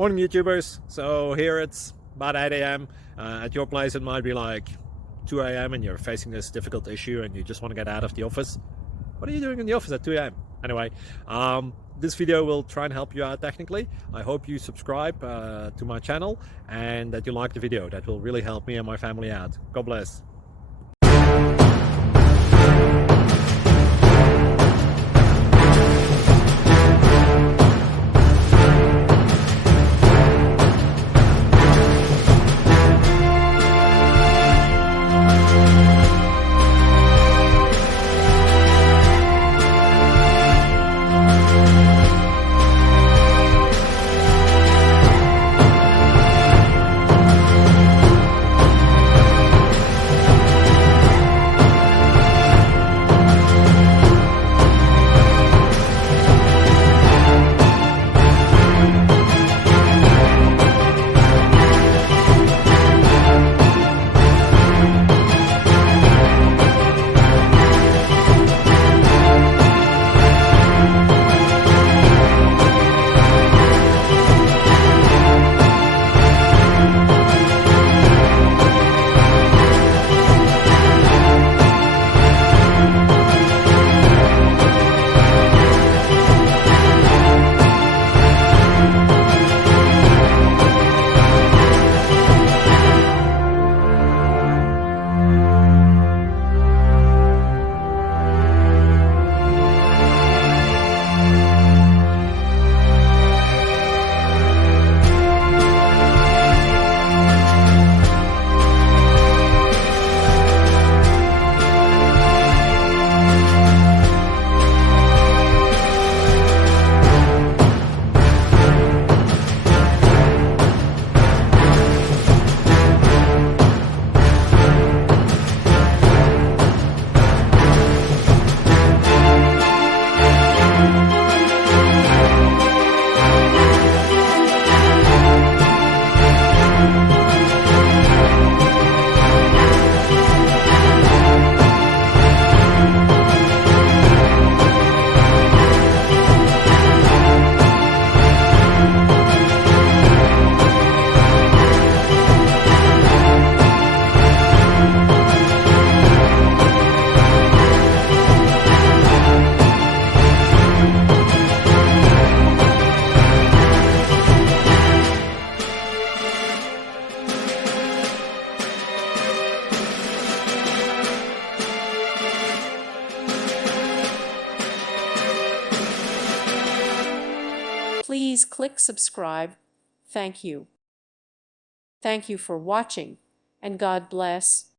Morning YouTubers. So here it's about 8 a.m. At your place it might be like 2 a.m. and you're facing this difficult issue and you just want to get out of the office. What are you doing in the office at 2 a.m.? Anyway, this video will try and help you out technically. I hope you subscribe to my channel and that you like the video. That will really help me and my family out. God bless. Please click subscribe. Thank you. Thank you for watching, and God bless.